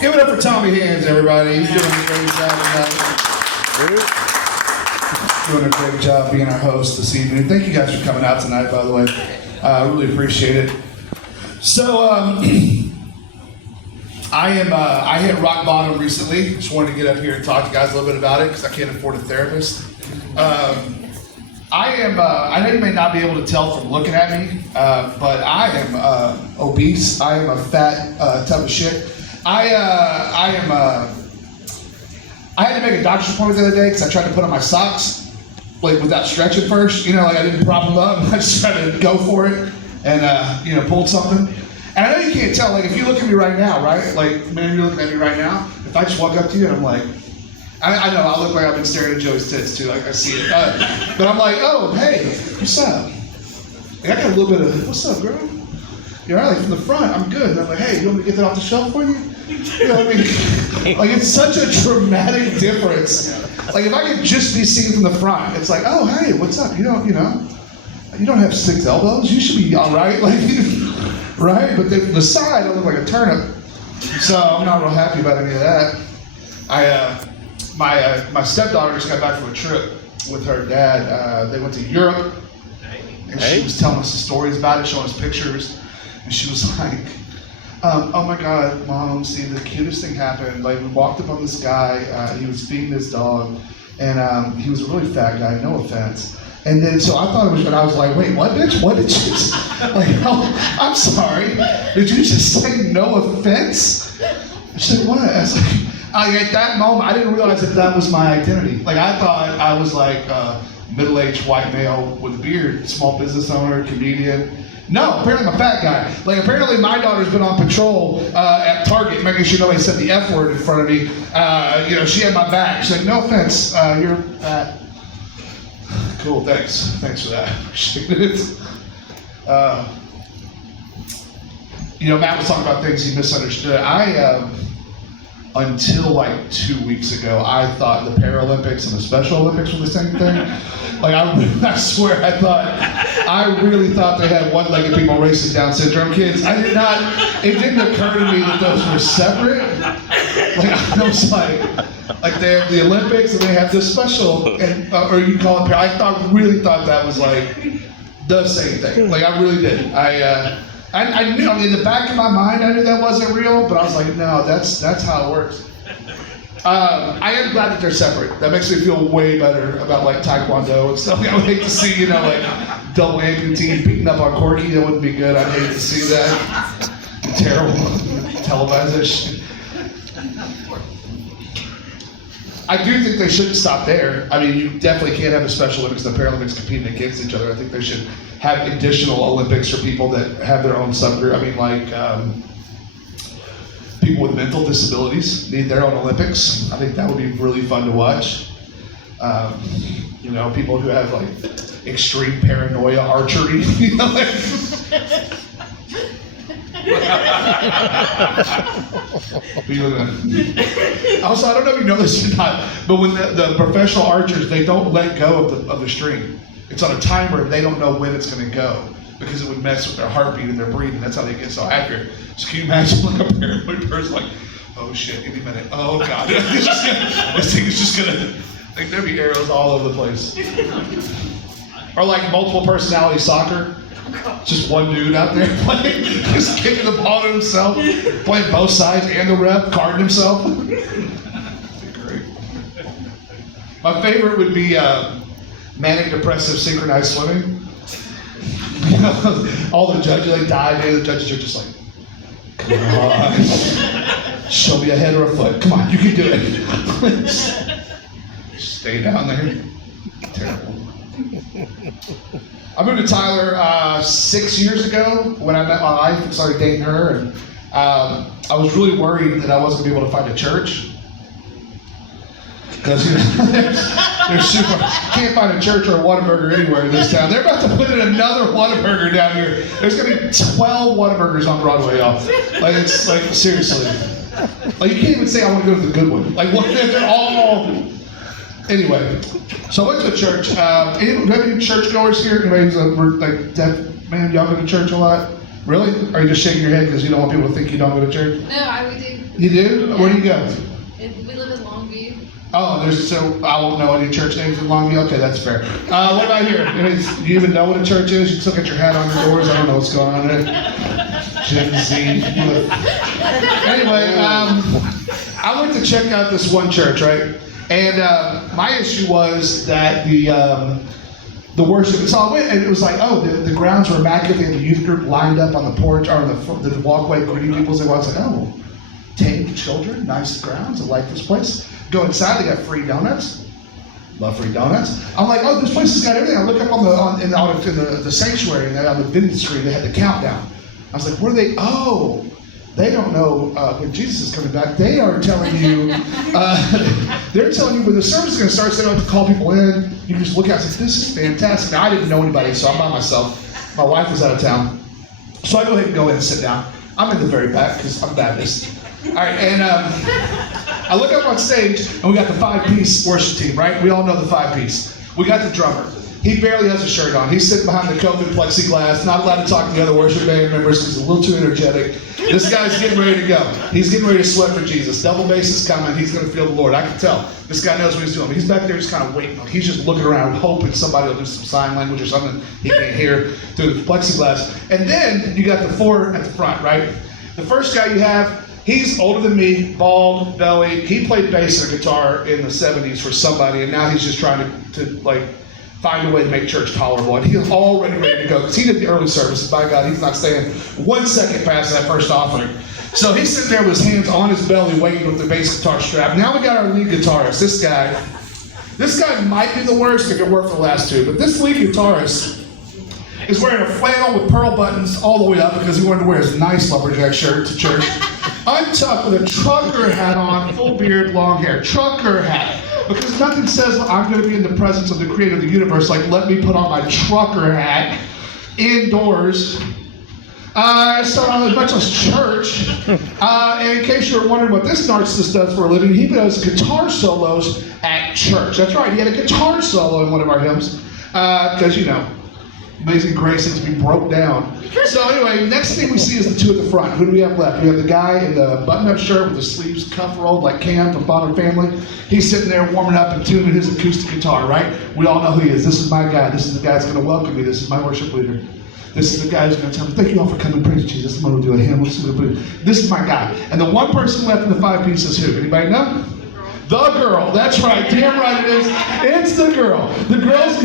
Give it up for Tommy Hands, everybody. He's doing a great job tonight. Doing a great job being our host this evening. Thank you guys for coming out tonight, by the way. I really appreciate it. So, I hit rock bottom recently. Just wanted to get up here and talk to you guys a little bit about it because I can't afford a therapist. I know you may not be able to tell from looking at me, but I am obese. I am a fat tub of shit. I had to make a doctor's appointment the other day because I tried to put on my socks, like without stretching first. You know, like I didn't prop them up. I just tried to go for it and, pulled something. And I know you can't tell, like if you look at me right now, right? Like, man, you're looking at me right now. If I just walk up to you and I'm like, I know, I look like I've been staring at Joey's tits too, like I see it. But I'm like, oh, hey, what's up? Like, I got a little bit of, what's up, girl? You're all right, like from the front, I'm good. And I'm like, hey, you want me to get that off the shelf for you? You know what I mean? Like, it's such a dramatic difference. Like, if I could just be seen from the front, it's like, oh, hey, what's up? You don't have 6 elbows. You should be all right, like, right? But the side, I look like a turnip. So I'm not real happy about any of that. My stepdaughter just got back from a trip with her dad. They went to Europe, and she was telling us the stories about it, showing us pictures, and she was like, oh my God, Mom, see, the cutest thing happened. Like, we walked up on this guy, he was feeding his dog, and he was a really fat guy, no offense. And then, so I thought it was, and I was like, wait, what, bitch? What did you say? Like, oh, I'm sorry. Did you just say no offense? She said, what? I was like, at that moment, I didn't realize that was my identity. Like, I thought I was like a middle-aged white male with a beard, small business owner, comedian. No, apparently I'm a fat guy. Like, apparently my daughter's been on patrol at Target, making sure nobody said the F word in front of me. She had my back. She's like, no offense, you're fat. Cool, thanks. Thanks for that. Appreciate it. Matt was talking about things he misunderstood. Until like 2 weeks ago, I thought the Paralympics and the Special Olympics were the same thing. Like, I swear, I really thought they had one-legged people racing Down syndrome kids. It didn't occur to me that those were separate. Like, I was like they have the Olympics and they have the special, or you call it, I really thought that was like the same thing. Like, I really did. I knew, in the back of my mind, I knew that wasn't real, but I was like, no, that's how it works. I am glad that they're separate. That makes me feel way better about like Taekwondo and stuff. I would hate to see, like double amputee beating up on Corky. That wouldn't be good. I'd hate to see that. Terrible. Televise that shit. I do think they shouldn't stop there. I mean, you definitely can't have the Special Olympics and the Paralympics competing against each other. I think they should have additional Olympics for people that have their own subgroup. I mean, like people with mental disabilities need their own Olympics. I think that would be really fun to watch. People who have like extreme paranoia archery. Also, I don't know if you know this or not, but when the professional archers, they don't let go of the string. It's on a timer, and they don't know when it's going to go because it would mess with their heartbeat and their breathing. That's how they get so accurate. So can you imagine like a paranoid person like, oh shit, any minute, oh God, this thing is just gonna, like there'd be arrows all over the place. Or like multiple personality soccer. Just one dude out there playing, just kicking the ball to himself, playing both sides and the ref, carding himself. Great. My favorite would be manic depressive synchronized swimming. All the judges, they die, the judges are just like, come on, show me a head or a foot. Come on, you can do it. Stay down there. Terrible. I moved to Tyler 6 years ago when I met my wife and started dating her, and I was really worried that I wasn't going to be able to find a church. Because they're super, can't find a church or a Whataburger anywhere in this town. They're about to put in another Whataburger down here. There's going to be 12 Whataburgers on Broadway, y'all. Like, it's like, seriously. Like, you can't even say I want to go to the good one. Like, what, they're all, anyway. So I went to a church. Do you have any churchgoers here? Anybody who's like deaf man, y'all go to church a lot? Really? Or are you just shaking your head because you don't want people to think you don't go to church? No, we do. You do? Where do you go? We live in Longview. Oh, so I won't know any church names in Longview? Okay, that's fair. What about here? Do you even know what a church is? You still got your hat on your doors? I don't know what's going on there. Gen Z. Anyway, I went to check out this one church, right? And my issue was that the worship. So I went, and it was like, oh, the grounds were immaculate. They had the youth group lined up on the porch, or on the walkway, greeting people as they walked. I was like, oh, tame children, nice grounds. I like this place. Go inside, they got free donuts. Love free donuts. I'm like, oh, this place has got everything. I look up in the sanctuary, and on the video screen, they had the countdown. I was like, what are they? Oh, they don't know when Jesus is coming back. They are telling you, they're telling you when the service is going to start, so they don't have to call people in. You can just look out and say, this is fantastic. Now, I didn't know anybody, so I'm by myself. My wife was out of town. So I go ahead and go in and sit down. I'm in the very back because I'm Baptist. All right, and I look up on stage, and we got the 5-piece worship team, right? We all know the 5-piece. We got the drummer. He barely has a shirt on. He's sitting behind the COVID plexiglass, not allowed to talk to the other worship band members because he's a little too energetic. This guy's getting ready to go. He's getting ready to sweat for Jesus. Double bass is coming. He's going to feel the Lord. I can tell. This guy knows what he's doing. He's back there just kind of waiting. He's just looking around, hoping somebody will do some sign language or something he can't hear through the plexiglass. And then you got the 4 at the front, right? The first guy you have, he's older than me, bald, belly. He played bass and guitar in the 70s for somebody, and now he's just trying to find a way to make church tolerable. And he's already ready to go, because he did the early services. By God, he's not staying 1 second past that first offering. So he's sitting there with his hands on his belly, waiting with the bass guitar strap. Now we got our lead guitarist. This guy might be the worst if it weren't for the last two, but this lead guitarist is wearing a flannel with pearl buttons all the way up because he wanted to wear his nice lumberjack shirt to church. Untucked with a trucker hat on, full beard, long hair. Trucker hat. Because nothing says I'm going to be in the presence of the creator of the universe like let me put on my trucker hat indoors. So I went to church. And in case you're wondering what this narcissist does for a living, he does guitar solos at church. That's right, he had a guitar solo in one of our hymns. Because, Amazing Grace seems to be broke down. So anyway, next thing we see is the two at the front. Who do we have left? We have the guy in the button-up shirt with the sleeves cuff rolled like Cam from Modern Family. He's sitting there warming up and tuning his acoustic guitar, right? We all know who he is. This is my guy. This is the guy that's going to welcome me. This is my worship leader. This is the guy who's going to tell me, thank you all for coming, praise Jesus. I'm going to do a hymn. This is my guy. And the one person left in the 5-piece is who? Anybody know? The girl. That's right. Damn right it is. It's the girl. The girl's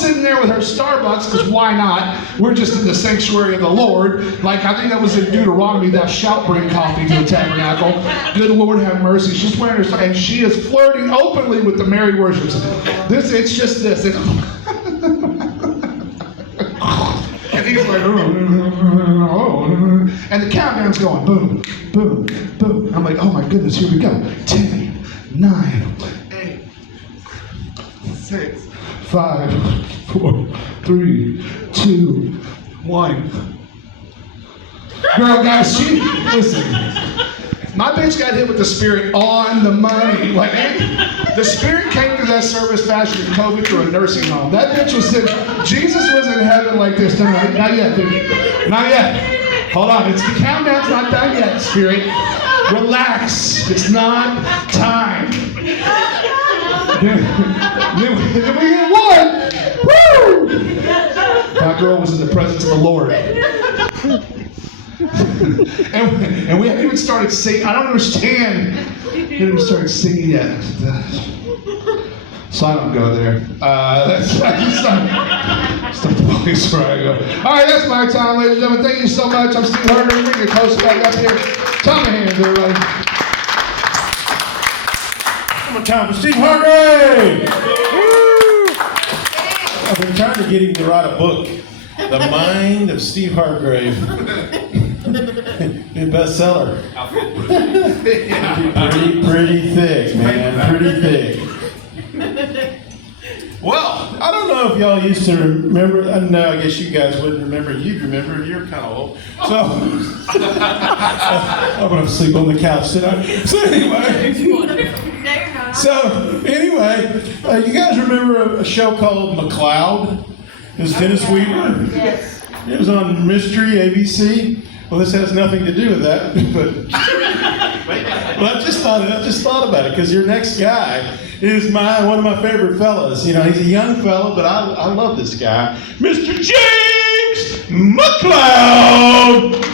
sitting there with her Starbucks, because why not? We're just in the sanctuary of the Lord. Like, I think that was in Deuteronomy, thou shalt bring coffee to the tabernacle. Good Lord have mercy. She's wearing her, and she is flirting openly with the Mary worships. It's just this. And he's like, oh, and the countdown's going, boom, boom, boom. I'm like, oh my goodness, here we go. 10, 9, 8, 6, 5, 4, 3, 2, 1. Girl, guys, listen. My bitch got hit with the Spirit on the money. Like, the Spirit came to that service faster than COVID through a nursing home. That bitch was sitting, Jesus was in heaven like this. No, not yet, dude. Not yet. Hold on, the countdown's not done yet, Spirit. Relax. It's not time. Then we hit one. Woo! That girl was in the presence of the Lord. and we haven't even started singing. I don't understand. We haven't even started singing yet. So I don't go there. That's not the place where I go. All right, that's my time, ladies and gentlemen. Thank you so much. I'm Steve Harder. Bring your coast back up here. Time of hands, everybody. One more time for Steve Hargrave. I've been trying to get him to write a book, The Mind of Steve Hargrave. Be a bestseller. Pretty thick, man. Pretty thick. Well, I don't know if y'all used to remember. No, I guess you guys wouldn't remember. You'd remember. You're kind of old. So I'm going to sleep on the couch tonight. So anyway, you guys remember a show called McCloud? It was Dennis Weaver. Yes. It was on Mystery ABC. Well, this has nothing to do with that, but well, I just thought about it because your next guy is one of my favorite fellas. You know, he's a young fella, but I love this guy, Mr. James McLeod.